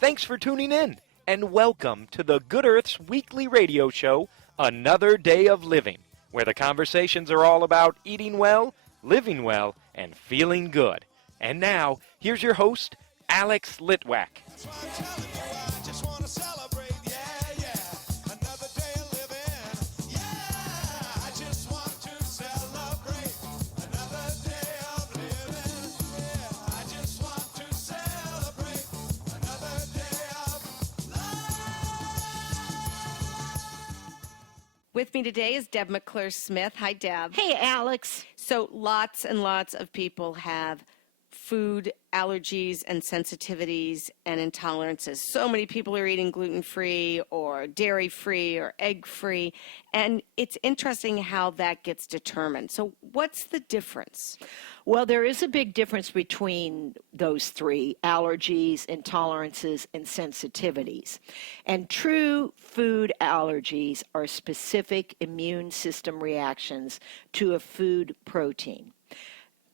Thanks for tuning in, and welcome to the Good Earth's weekly radio show, Another Day of Living, where the conversations are all about eating well, living well, and feeling good. And now, here's your host, Alex Litwack. With me today is Deb McClure-Smith. Hi, Deb. Hey, Alex. So lots and lots of people have food allergies and sensitivities and intolerances. So many people are eating gluten-free or dairy-free or egg-free, and it's interesting how that gets determined. So what's the difference? Well, there is a big difference between those three: allergies, intolerances, and sensitivities. And true food allergies are specific immune system reactions to a food protein.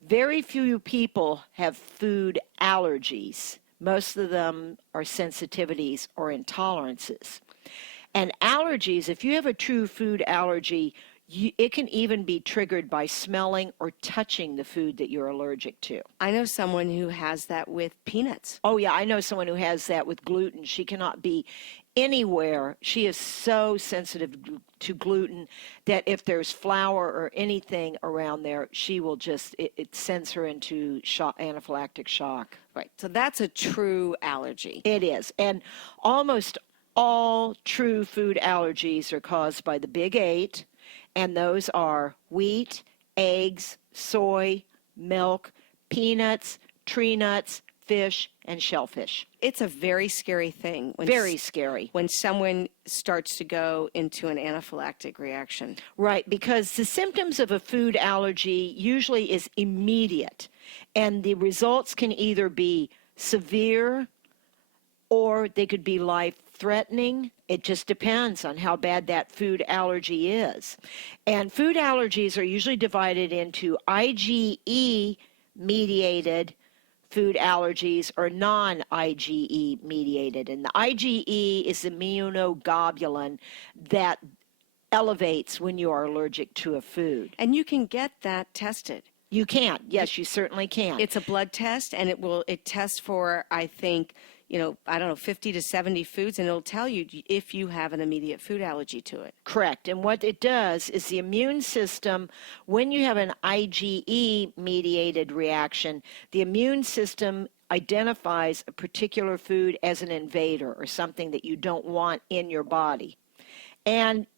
Very few people have food allergies. Most of them are sensitivities or intolerances. And allergies, if you have a true food allergy, it can even be triggered by smelling or touching the food that you're allergic to. I know someone who has that with peanuts. Oh, yeah, I know someone who has that with gluten. She cannot be anywhere. She is so sensitive to gluten that if there's flour or anything around there, she will just, it sends her into anaphylactic shock. Right, so that's a true allergy. It is. And almost all true food allergies are caused by the big eight, and those are wheat, eggs, soy, milk, peanuts, tree nuts, fish, and shellfish. It's a very scary thing. Very scary. When someone starts to go into an anaphylactic reaction. Right, because the symptoms of a food allergy usually is immediate, and the results can either be severe or they could be life-threatening. It just depends on how bad that food allergy is. And food allergies are usually divided into IgE-mediated food allergies or non-IgE mediated. And the IgE is the immunoglobulin that elevates when you are allergic to a food. And you can get that tested. You can. Yes, you certainly can. It's a blood test, and it tests for, I think, 50 to 70 foods, and it'll tell you if you have an immediate food allergy to it. Correct. And what it does is the immune system, when you have an IgE-mediated reaction, the immune system identifies a particular food as an invader or something that you don't want in your body. And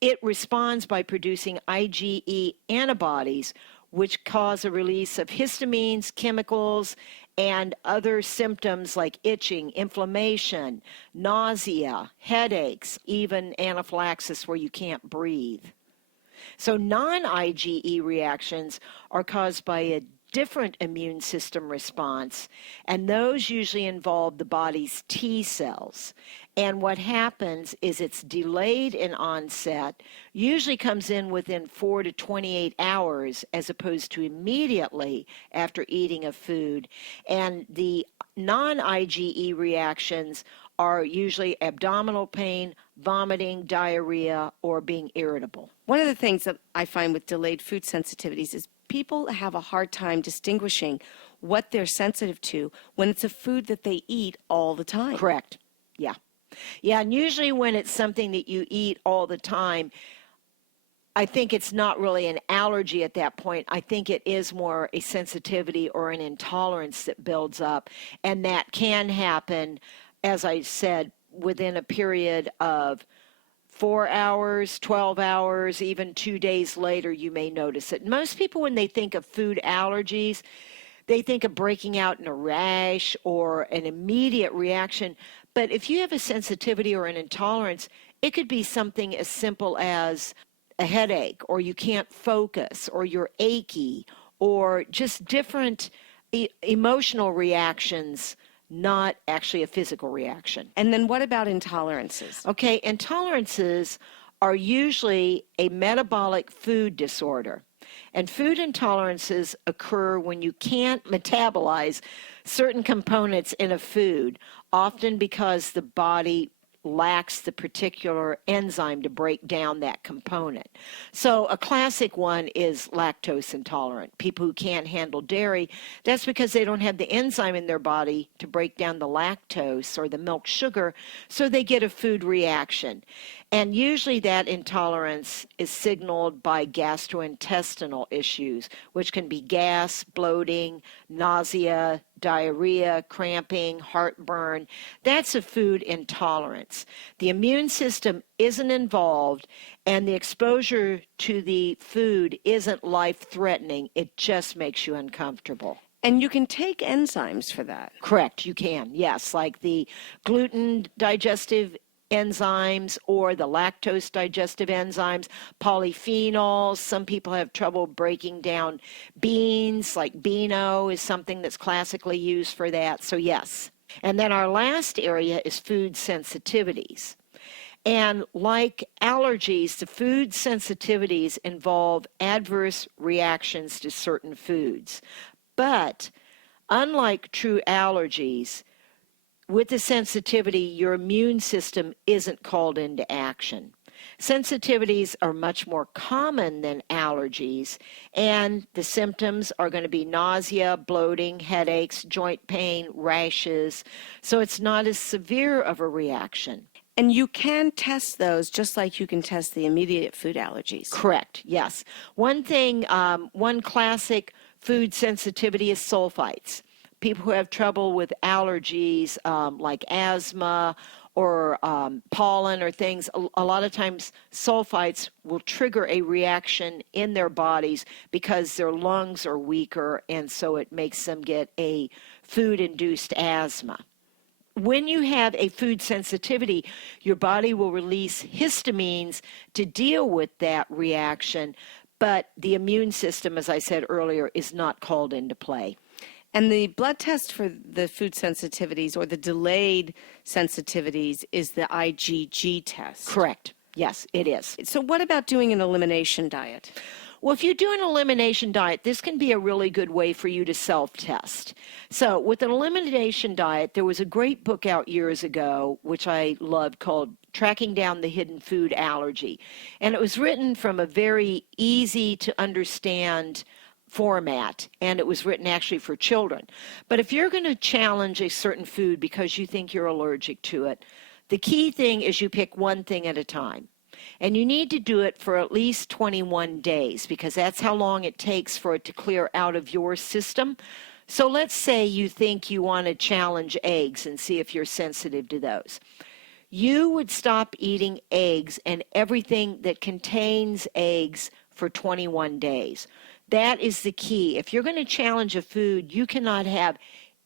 it responds by producing IgE antibodies, which cause a release of histamines, chemicals, and other symptoms like itching, inflammation, nausea, headaches, even anaphylaxis where you can't breathe. So non-IgE reactions are caused by a different immune system response, and those usually involve the body's T cells. And what happens is it's delayed in onset, usually comes in within 4 to 28 hours as opposed to immediately after eating a food. And the non-IgE reactions are usually abdominal pain, vomiting, diarrhea, or being irritable. One of the things that I find with delayed food sensitivities is people have a hard time distinguishing what they're sensitive to when it's a food that they eat all the time. Correct. Yeah. Yeah, and usually when it's something that you eat all the time, I think it's not really an allergy at that point. I think it is more a sensitivity or an intolerance that builds up, and that can happen, as I said, within a period of 4 hours, 12 hours, even 2 days later, you may notice it. Most people, when they think of food allergies, they think of breaking out in a rash or an immediate reaction. But if you have a sensitivity or an intolerance, it could be something as simple as a headache, or you can't focus, or you're achy, or just different emotional reactions, not actually a physical reaction. And then what about intolerances? Okay, intolerances are usually a metabolic food disorder. And food intolerances occur when you can't metabolize certain components in a food. often because the body lacks the particular enzyme to break down that component. So a classic one is lactose intolerant. People who can't handle dairy, that's because they don't have the enzyme in their body to break down the lactose or the milk sugar, so they get a food reaction. And usually that intolerance is signaled by gastrointestinal issues, which can be gas, bloating, nausea, diarrhea, cramping, heartburn. That's a food intolerance. The immune system isn't involved, and the exposure to the food isn't life-threatening. It just makes you uncomfortable. And you can take enzymes for that. Correct, you can, yes, like the gluten digestive enzymes or the lactose digestive enzymes, polyphenols. Some people have trouble breaking down beans, like Beano is something that's classically used for that, so yes. And then our last area is food sensitivities. And like allergies, the food sensitivities involve adverse reactions to certain foods. But unlike true allergies, with the sensitivity, your immune system isn't called into action. Sensitivities are much more common than allergies, and the symptoms are going to be nausea, bloating, headaches, joint pain, rashes, so it's not as severe of a reaction. And you can test those just like you can test the immediate food allergies. Correct, yes. One thing, one classic food sensitivity is sulfites. People who have trouble with allergies like asthma or pollen or things, a lot of times sulfites will trigger a reaction in their bodies because their lungs are weaker, and so it makes them get a food-induced asthma. When you have a food sensitivity, your body will release histamines to deal with that reaction, but the immune system, as I said earlier, is not called into play. And the blood test for the food sensitivities or the delayed sensitivities is the IgG test. Correct. Yes, it is. So what about doing an elimination diet? Well, if you do an elimination diet, this can be a really good way for you to self-test. So with an elimination diet, there was a great book out years ago, which I loved, called Tracking Down the Hidden Food Allergy. And it was written from a very easy to understand format, and it was written actually for children. But if you're going to challenge a certain food because you think you're allergic to it, the key thing is you pick one thing at a time. And you need to do it for at least 21 days because that's how long it takes for it to clear out of your system. So let's say you think you want to challenge eggs and see if you're sensitive to those. You would stop eating eggs and everything that contains eggs for 21 days. That is the key. If you're going to challenge a food, you cannot have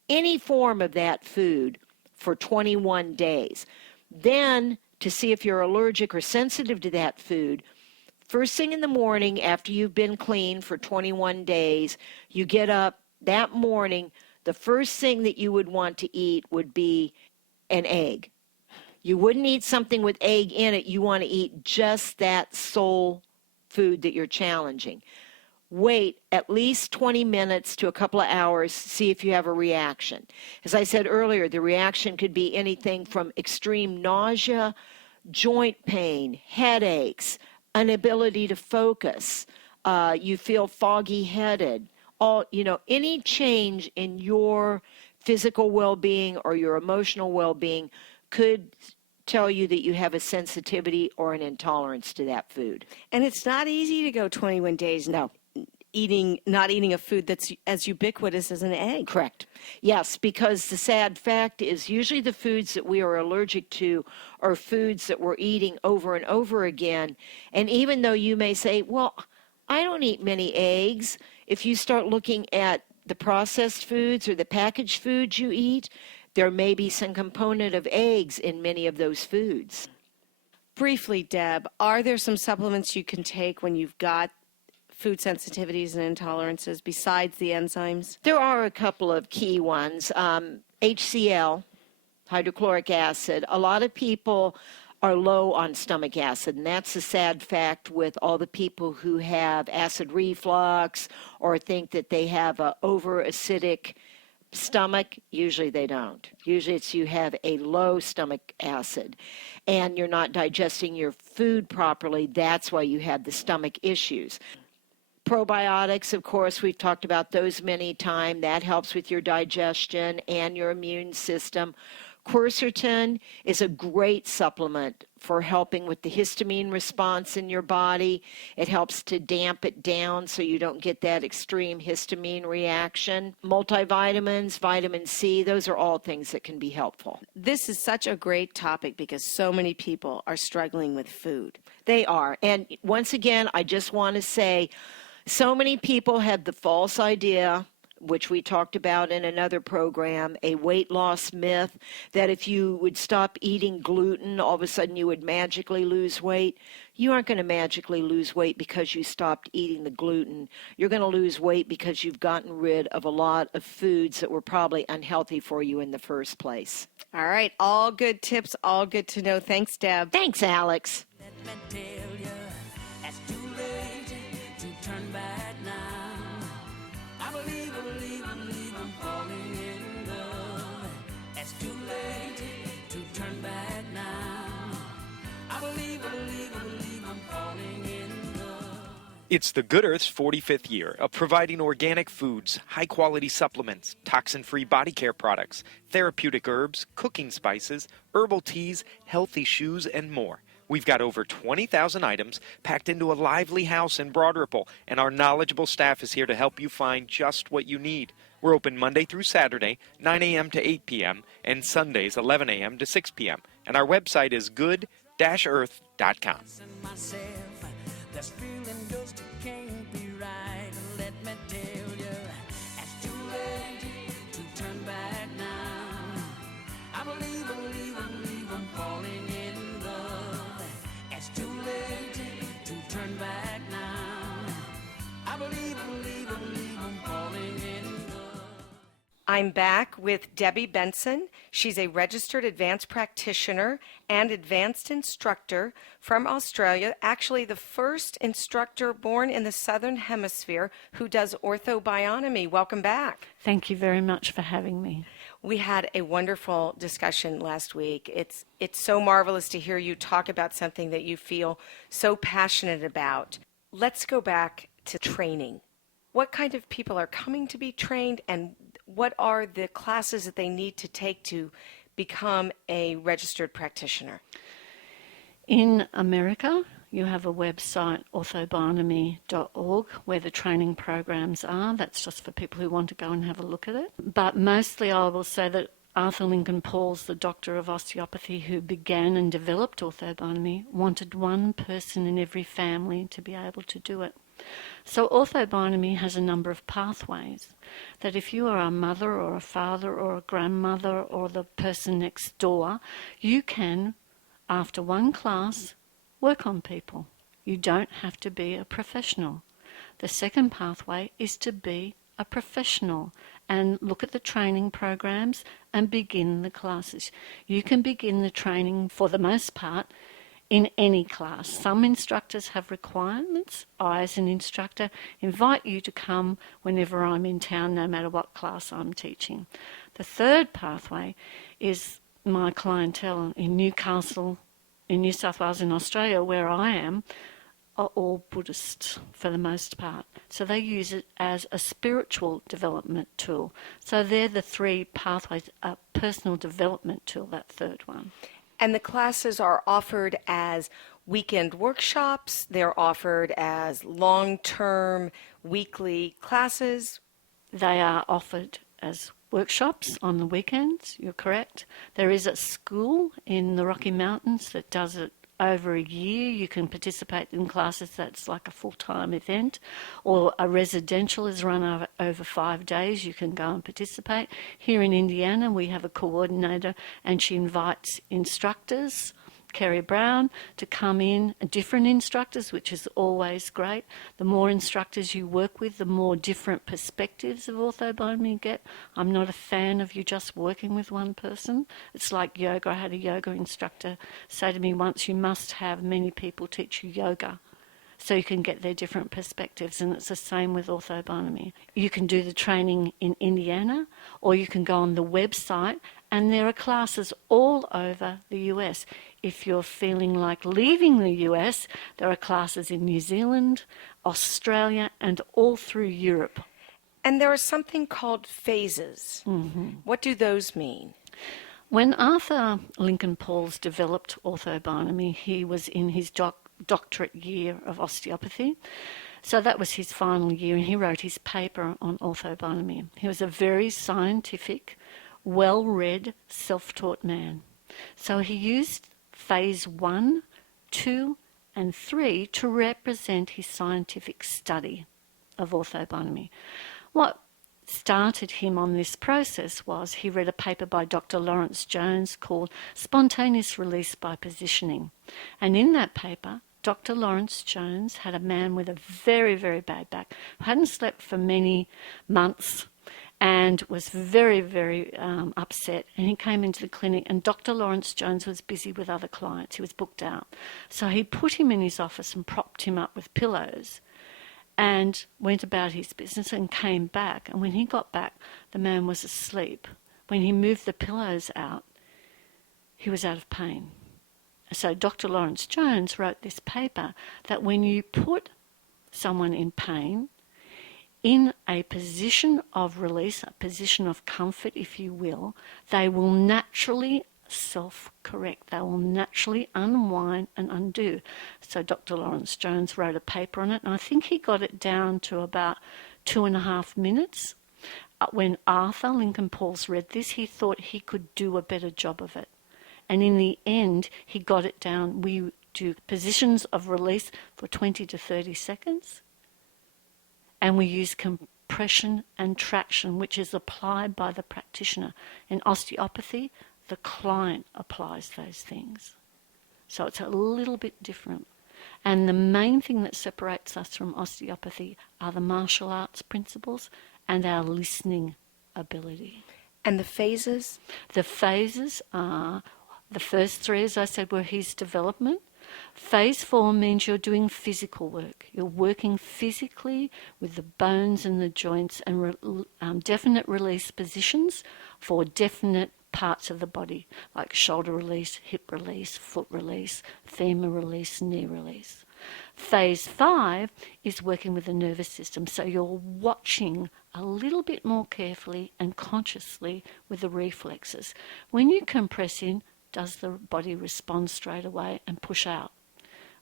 any form of that food for 21 days. Then, to see if you're allergic or sensitive to that food, first thing in the morning after you've been clean for 21 days, you get up that morning, the first thing that you would want to eat would be an egg. You wouldn't eat something with egg in it. You want to eat just that sole food that you're challenging. Wait at least 20 minutes to a couple of hours, see if you have a reaction. As I said earlier, the reaction could be anything from extreme nausea, joint pain, headaches, inability to focus, you feel foggy-headed, any change in your physical well-being or your emotional well-being could tell you that you have a sensitivity or an intolerance to that food. And it's not easy to go 21 days now. Not eating a food that's as ubiquitous as an egg. Correct. Yes, because the sad fact is usually the foods that we are allergic to are foods that we're eating over and over again. And even though you may say, well, I don't eat many eggs, if you start looking at the processed foods or the packaged foods you eat, there may be some component of eggs in many of those foods. Briefly, Deb, are there some supplements you can take when you've got food sensitivities and intolerances besides the enzymes? There are a couple of key ones. HCl, hydrochloric acid. A lot of people are low on stomach acid, and that's a sad fact with all the people who have acid reflux or think that they have an over-acidic stomach, usually they don't. Usually it's you have a low stomach acid and you're not digesting your food properly. That's why you have the stomach issues. Probiotics, of course, we've talked about those many times. That helps with your digestion and your immune system. Quercetin is a great supplement for helping with the histamine response in your body. It helps to damp it down so you don't get that extreme histamine reaction. Multivitamins, vitamin C, those are all things that can be helpful. This is such a great topic because so many people are struggling with food. They are. And once again, I just want to say, so many people have the false idea, which we talked about in another program, a weight loss myth, that if you would stop eating gluten, all of a sudden you would magically lose weight. You aren't going to magically lose weight because you stopped eating the gluten. You're going to lose weight because you've gotten rid of a lot of foods that were probably unhealthy for you in the first place. All right, all good tips, all good to know. Thanks, Deb. Thanks, Alex. Let me tell you, it's too late to turn back now. I believe I'm falling in love. It's too late to turn back now. I believe I'm falling in love. It's the Good Earth's 45th year of providing organic foods, high-quality supplements, toxin-free body care products, therapeutic herbs, cooking spices, herbal teas, healthy shoes, and more. We've got over 20,000 items packed into a lively house in Broad Ripple, and our knowledgeable staff is here to help you find just what you need. We're open Monday through Saturday, 9 a.m. to 8 p.m., and Sundays, 11 a.m. to 6 p.m. And our website is good-earth.com. Myself, this feeling just can't be right. Let me tell you, it's too late to turn back now. I believe I'm falling in love. It's too late to turn back now. I believe I'm falling in love. I'm back with Debby Benson. She's a registered advanced practitioner and advanced instructor from Australia, actually the first instructor born in the Southern Hemisphere who does ortho-bionomy. Welcome back. Thank you very much for having me. We had a wonderful discussion last week. It's so marvelous to hear you talk about something that you feel so passionate about. Let's go back to training. What kind of people are coming to be trained, and what are the classes that they need to take to become a registered practitioner? In America, you have a website, ortho-bionomy.org, where the training programs are. That's just for people who want to go and have a look at it. But mostly I will say that Arthur Lincoln Pauls, the doctor of osteopathy who began and developed ortho-bionomy, wanted one person in every family to be able to do it. So ortho-bionomy has a number of pathways that if you are a mother or a father or a grandmother or the person next door, you can, after one class, work on people. You don't have to be a professional. The second pathway is to be a professional and look at the training programs and begin the classes. You can begin the training for the most part in any class. Some instructors have requirements. I, as an instructor, invite you to come whenever I'm in town, no matter what class I'm teaching. The third pathway is my clientele in Newcastle, in New South Wales, in Australia, where I am, are all Buddhists for the most part. So they use it as a spiritual development tool. So they're the three pathways, a personal development tool, that third one. And the classes are offered as weekend workshops. They're offered as long-term weekly classes. They are offered as workshops on the weekends, you're correct. There is a school in the Rocky Mountains that does it over a year. You can participate in classes that's like a full-time event, or a residential is run over 5 days. You can go and participate. Here in Indiana, we have a coordinator, and she invites instructors, Kerry Brown, to come in, different instructors, which is always great. The more instructors you work with, the more different perspectives of ortho-bionomy you get. I'm not a fan of you just working with one person. It's like yoga. I had a yoga instructor say to me once, you must have many people teach you yoga so you can get their different perspectives, and it's the same with Ortho-Bionomy. You can do the training in Indiana, or you can go on the website, and there are classes all over the US. If you're feeling like leaving the US, there are classes in New Zealand, Australia, and all through Europe. And there are something called phases. What do those mean? When Arthur Lincoln Pauls developed Ortho-Bionomy, he was in his doctorate year of osteopathy. So that was his final year, and he wrote his paper on Ortho-Bionomy. He was a very scientific, well-read, self-taught man. So he used phase 1, 2, and 3 to represent his scientific study of Ortho-Bionomy. What started him on this process was he read a paper by Dr. Lawrence Jones called Spontaneous Release by Positioning. And in that paper, Dr. Lawrence Jones had a man with a very, very bad back who hadn't slept for many months and was very, very upset. And he came into the clinic, and Dr. Lawrence Jones was busy with other clients. He was booked out. So he put him in his office and propped him up with pillows and went about his business and came back. And when he got back, the man was asleep. When he moved the pillows out, he was out of pain. So Dr. Lawrence Jones wrote this paper that when you put someone in pain in a position of release, a position of comfort, if you will, they will naturally self-correct. They will naturally unwind and undo. So Dr. Lawrence Jones wrote a paper on it, and I think he got it down to about 2.5 minutes. When Arthur Lincoln Pauls read this, he thought he could do a better job of it. And in the end, he got it down. We do positions of release for 20 to 30 seconds, and we use compression and traction, which is applied by the practitioner. In osteopathy, the client applies those things. So it's a little bit different. And the main thing that separates us from osteopathy are the martial arts principles and our listening ability. And the phases? The phases are, the first 3, as I said, were his development. Phase 4 means you're doing physical work. You're working physically with the bones and the joints and definite release positions for definite parts of the body, like shoulder release, hip release, foot release, femur release, knee release. Phase 5 is working with the nervous system, so you're watching a little bit more carefully and consciously with the reflexes. When you compress in, does the body respond straight away and push out?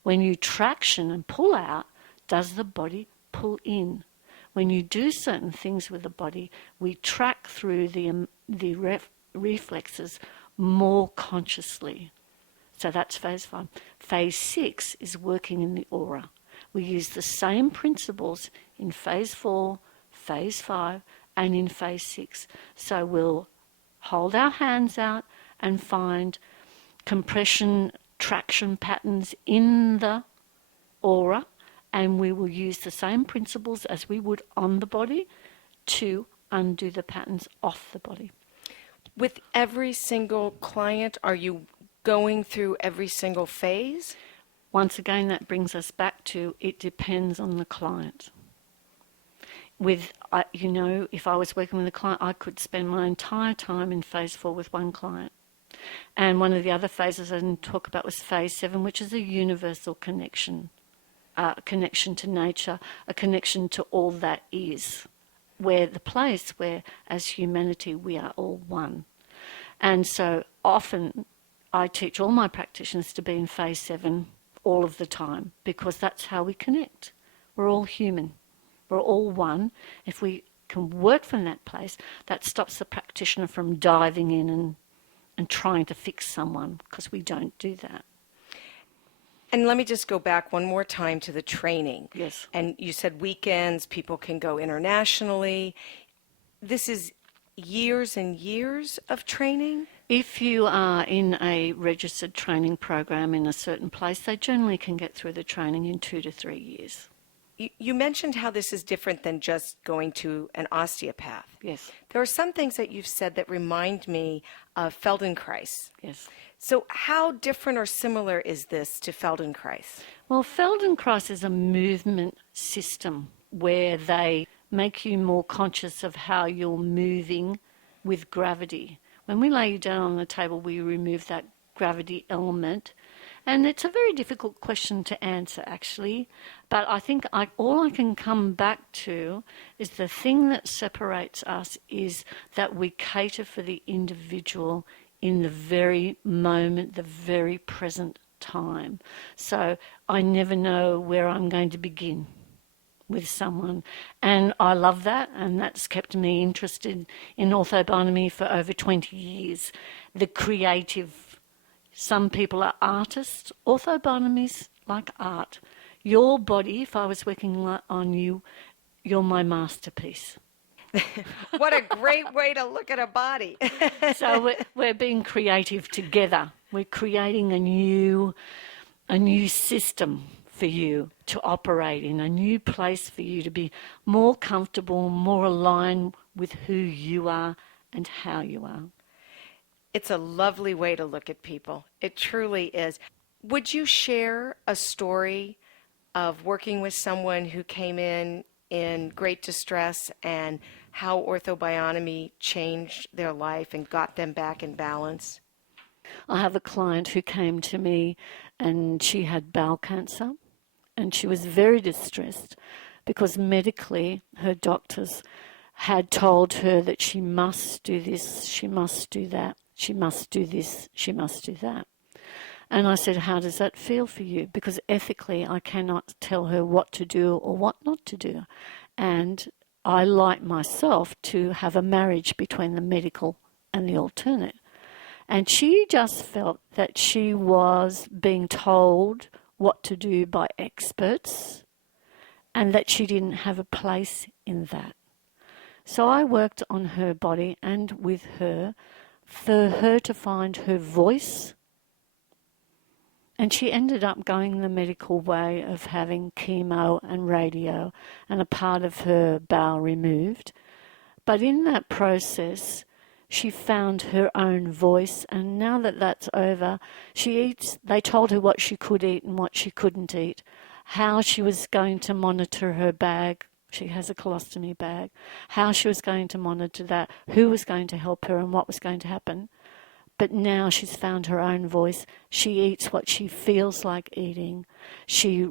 When you traction and pull out, does the body pull in? When you do certain things with the body, we track through the reflexes more consciously. So that's phase 5. Phase 6 is working in the aura. We use the same principles in phase 4, phase 5, and in phase 6. So we'll hold our hands out and find compression, traction patterns in the aura, and we will use the same principles as we would on the body to undo the patterns off the body. With every single client, are you going through every single phase? Once again, that brings us back to it depends on the client. With, if I was working with a client, I could spend my entire time in phase 4 with one client. And one of the other phases I didn't talk about was phase 7, which is a universal connection, connection to nature, a connection to all that is, where the place where, as humanity, we are all one. And so often I teach all my practitioners to be in phase 7 all of the time, because that's how we connect. We're all human. We're all one. If we can work from that place, that stops the practitioner from diving in and trying to fix someone, because we don't do that. And let me just go back one more time to the training. Yes. And you said weekends, people can go internationally. This is years and years of training? If you are in a registered training program in a certain place, they generally can get through the training in 2 to 3 years. You mentioned how this is different than just going to an osteopath. Yes. There are some things that you've said that remind me of Feldenkrais. Yes. So how different or similar is this to Feldenkrais? Well, Feldenkrais is a movement system where they make you more conscious of how you're moving with gravity. When we lay you down on the table, we remove that gravity element. And it's a very difficult question to answer, actually. But I think all I can come back to is the thing that separates us is that we cater for the individual in the very moment, the very present time. So I never know where I'm going to begin with someone. And I love that, and that's kept me interested in Ortho-Bionomy for over 20 years. The creative. Some people are artists. Ortho-Bionomy's like art. Your body, if I was working on you, you're my masterpiece. What a great way to look at a body. So we're being creative together. We're creating a new system for you to operate in, a new place for you to be more comfortable, more aligned with who you are and how you are. It's a lovely way to look at people. It truly is. Would you share a story of working with someone who came in great distress and how Ortho-Bionomy changed their life and got them back in balance? I have a client who came to me and she had bowel cancer and she was very distressed because medically her doctors had told her that she must do this, she must do that, she must do this, she must do that. And I said, how does that feel for you? Because ethically I cannot tell her what to do or what not to do. And I like myself to have a marriage between the medical and the alternate. And she just felt that she was being told what to do by experts and that she didn't have a place in that. So I worked on her body and with her for her to find her voice. And she ended up going the medical way of having chemo and radio and a part of her bowel removed. But in that process, she found her own voice, and now that that's over, she eats. They told her what she could eat and what she couldn't eat, how she was going to monitor her bag. She has a colostomy bag. How she was going to monitor that, who was going to help her and what was going to happen. But now she's found her own voice. She eats what she feels like eating. She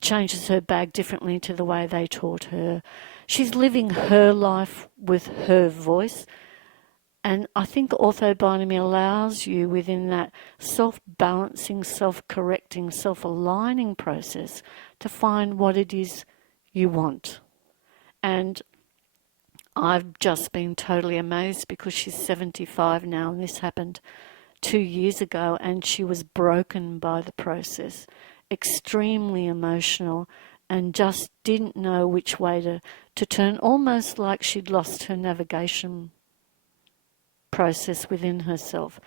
changes her bag differently to the way they taught her. She's living her life with her voice. And I think Ortho-Bionomy allows you within that self-balancing, self-correcting, self-aligning process to find what it is you want. And I've just been totally amazed because she's 75 now and this happened 2 years ago and she was broken by the process, extremely emotional and just didn't know which way to turn, almost like she'd lost her navigation process within herself.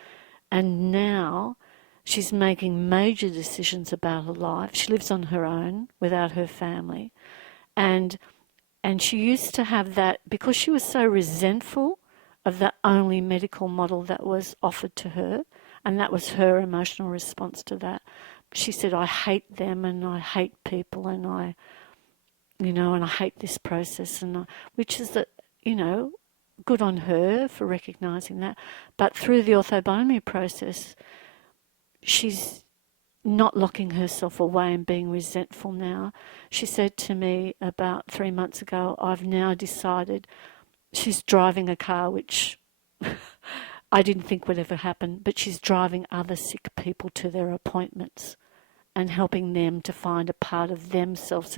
And now she's making major decisions about her life. She lives on her own without her family. And she used to have that, because she was so resentful of the only medical model that was offered to her, and that was her emotional response to that. She said, I hate them and I hate people and I hate this process, which is that, good on her for recognising that. But through the Ortho-Bionomy process, she's not locking herself away and being resentful now. She said to me about 3 months ago, I've now decided, she's driving a car, which I didn't think would ever happen, but she's driving other sick people to their appointments and helping them to find a part of themselves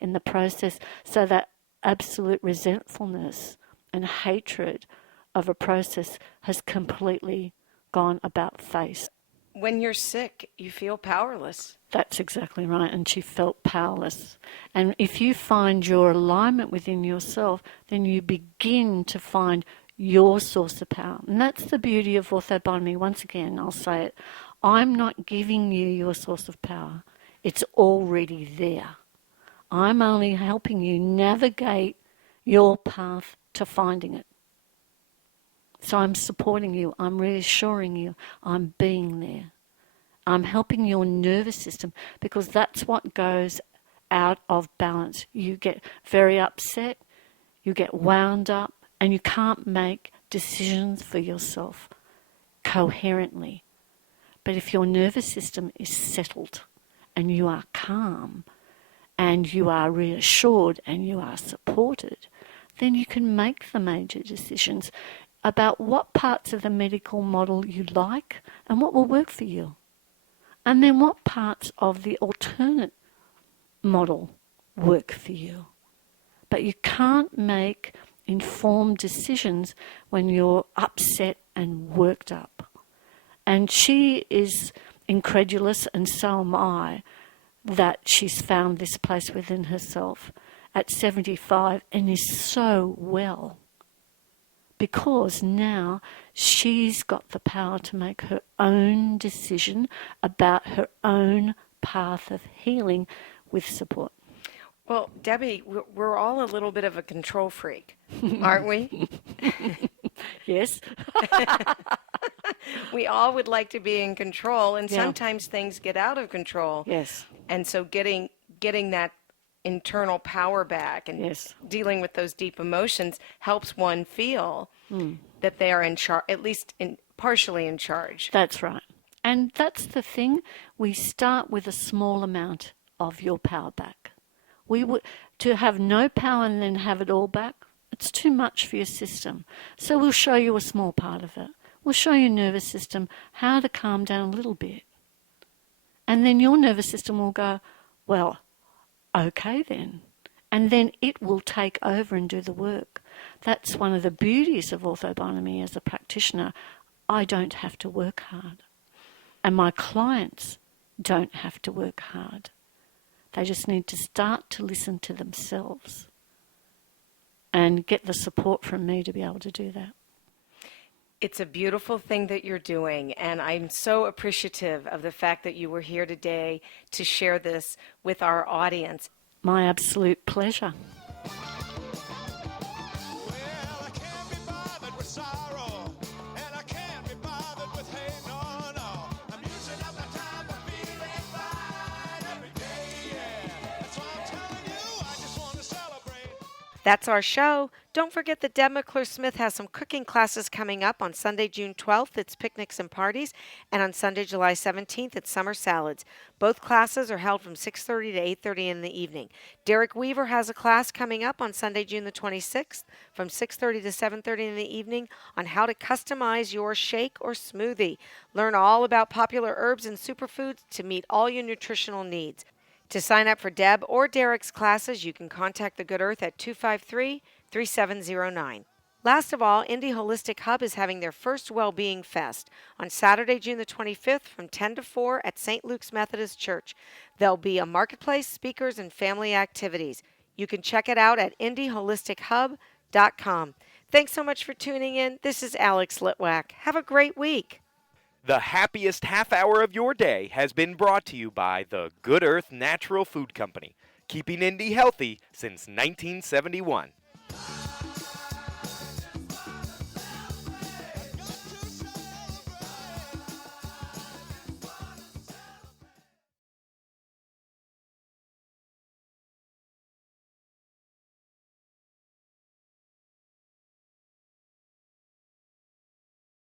in the process. So that absolute resentfulness and hatred of a process has completely gone about face. When you're sick, you feel powerless. That's exactly right, and she felt powerless. And if you find your alignment within yourself, then you begin to find your source of power. And that's the beauty of Ortho-Bionomy. Once again, I'll say it. I'm not giving you your source of power. It's already there. I'm only helping you navigate your path to finding it. So I'm supporting you. I'm reassuring you. I'm being there. I'm helping your nervous system, because that's what goes out of balance. You get very upset, you get wound up, and you can't make decisions for yourself coherently. But if your nervous system is settled and you are calm and you are reassured and you are supported, then you can make the major decisions about what parts of the medical model you like and what will work for you. And then what parts of the alternate model work for you. But you can't make informed decisions when you're upset and worked up. And she is incredulous, and so am I, that she's found this place within herself at 75 and is so well. Because now she's got the power to make her own decision about her own path of healing with support. Well, Debbie, we're all a little bit of a control freak, aren't we? Yes? We all would like to be in control, and Yeah. sometimes things get out of control. Yes. And so getting that internal power back and Yes. dealing with those deep emotions helps one feel that they are in charge, at least partially in charge. That's right. And that's the thing. We start with a small amount of your power back. To have no power and then have it all back, it's too much for your system. So we'll show you a small part of it. We'll show your nervous system how to calm down a little bit. And then your nervous system will go, well, okay then. And then it will take over and do the work. That's one of the beauties of Ortho-Bionomy as a practitioner. I don't have to work hard. And my clients don't have to work hard. They just need to start to listen to themselves and get the support from me to be able to do that. It's a beautiful thing that you're doing, and I'm so appreciative of the fact that you were here today to share this with our audience. My absolute pleasure. Well, I can't be bothered with sorrow, and I can't be bothered with hate, no, no. I'm using up my time for feeling fine every day, yeah. That's why I'm telling you, I just want to celebrate. That's our show. Don't forget that Deb McClure-Smith has some cooking classes coming up. On Sunday, June 12th, it's picnics and parties, and on Sunday, July 17th, it's summer salads. Both classes are held from 6:30 to 8:30 in the evening. Derek Weaver has a class coming up on Sunday, June the 26th, from 6:30 to 7:30 in the evening on how to customize your shake or smoothie. Learn all about popular herbs and superfoods to meet all your nutritional needs. To sign up for Deb or Derek's classes, you can contact the Good Earth at 253-3709. Last of all, Indy Holistic Hub is having their first Wellbeing Fest on Saturday, June the 25th from 10 to 4 at St. Luke's Methodist Church. There'll be a marketplace, speakers, and family activities. You can check it out at indyholistichub.com. Thanks so much for tuning in. This is Alex Litwack. Have a great week. The happiest half hour of your day has been brought to you by the Good Earth Natural Food Company, keeping Indy healthy since 1971.